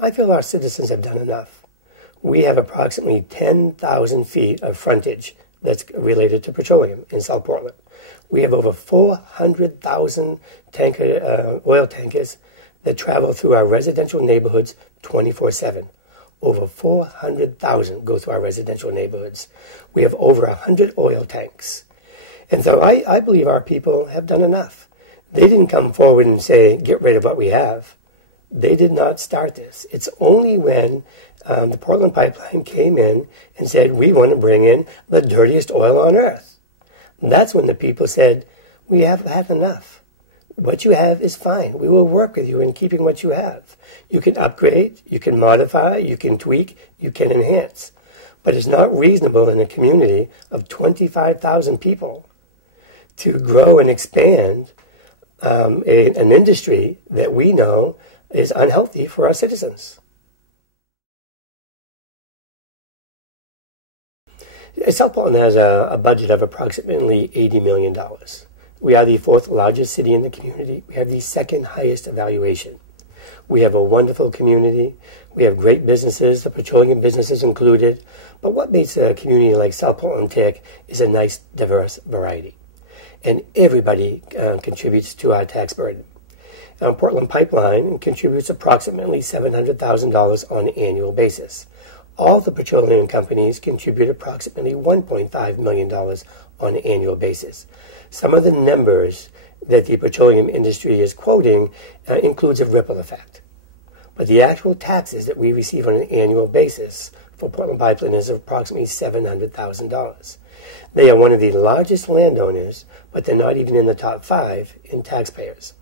I feel our citizens have done enough. We have approximately 10,000 feet of frontage that's related to petroleum in South Portland. We have over 400,000 oil tankers that travel through our residential neighborhoods 24/7. Over 400,000 go through our residential neighborhoods. We have over 100 oil tanks. And so I believe our people have done enough. They didn't come forward and say, get rid of what we have. They did not start this. It's only when the Portland Pipeline came in and said, we want to bring in the dirtiest oil on earth. That's when the people said, we have had enough. What you have is fine. We will work with you in keeping what you have. You can upgrade, you can modify, you can tweak, you can enhance. But it's not reasonable in a community of 25,000 people to grow and expand an industry that we know is unhealthy for our citizens. South Portland has a budget of approximately $80 million. We are the fourth largest city in the community. We have the second highest evaluation. We have a wonderful community. We have great businesses, the petroleum businesses included. But what makes a community like South Portland tick is a nice, diverse variety. And everybody contributes to our tax burden. Portland Pipeline contributes approximately $700,000 on an annual basis. All the petroleum companies contribute approximately $1.5 million on an annual basis. Some of the numbers that the petroleum industry is quoting includes a ripple effect. But the actual taxes that we receive on an annual basis for Portland Pipeline is approximately $700,000. They are one of the largest landowners, but they're not even in the top 5 in taxpayers.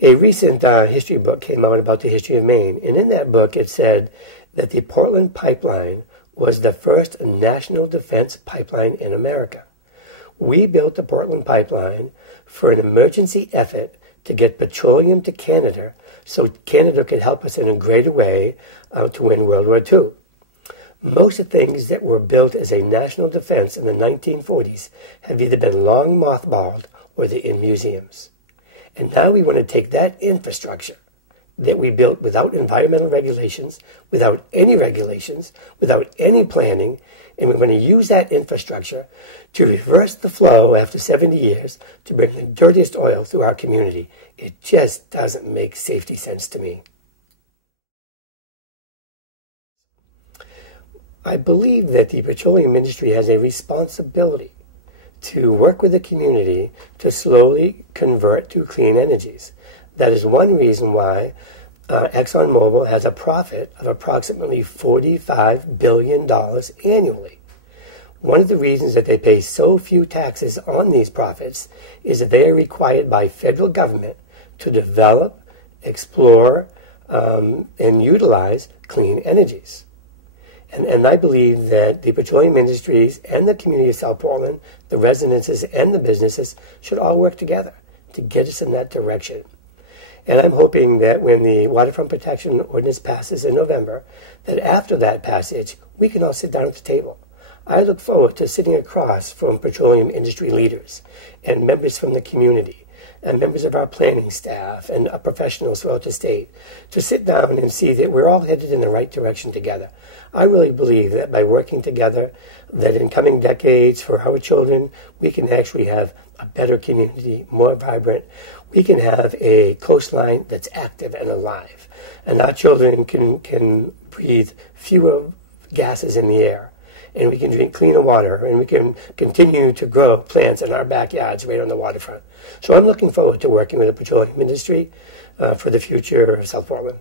A recent history book came out about the history of Maine, and in that book it said that the Portland Pipeline was the first national defense pipeline in America. We built the Portland Pipeline for an emergency effort to get petroleum to Canada so Canada could help us in a greater way to win World War II. Most of the things that were built as a national defense in the 1940s have either been long mothballed or they're in museums. And now we want to take that infrastructure that we built without environmental regulations, without any planning, and we want to use that infrastructure to reverse the flow after 70 years to bring the dirtiest oil through our community. It just doesn't make safety sense to me. I believe that the petroleum industry has a responsibility to work with the community to slowly convert to clean energies. That is one reason why ExxonMobil has a profit of approximately $45 billion annually. One of the reasons that they pay so few taxes on these profits is that they are required by federal government to develop, explore, and utilize clean energies. And I believe that the petroleum industries and the community of South Portland, the residences and the businesses, should all work together to get us in that direction. And I'm hoping that when the Waterfront Protection Ordinance passes in November, that after that passage, we can all sit down at the table. I look forward to sitting across from petroleum industry leaders and members from the community and members of our planning staff and professionals throughout the state to sit down and see that we're all headed in the right direction together. I really believe that by working together, that in coming decades for our children, we can actually have a better community, more vibrant. We can have a coastline that's active and alive. And our children can breathe fewer gases in the air. And we can drink cleaner water, and we can continue to grow plants in our backyards right on the waterfront. So I'm looking forward to working with the petroleum industry for the future of South Portland.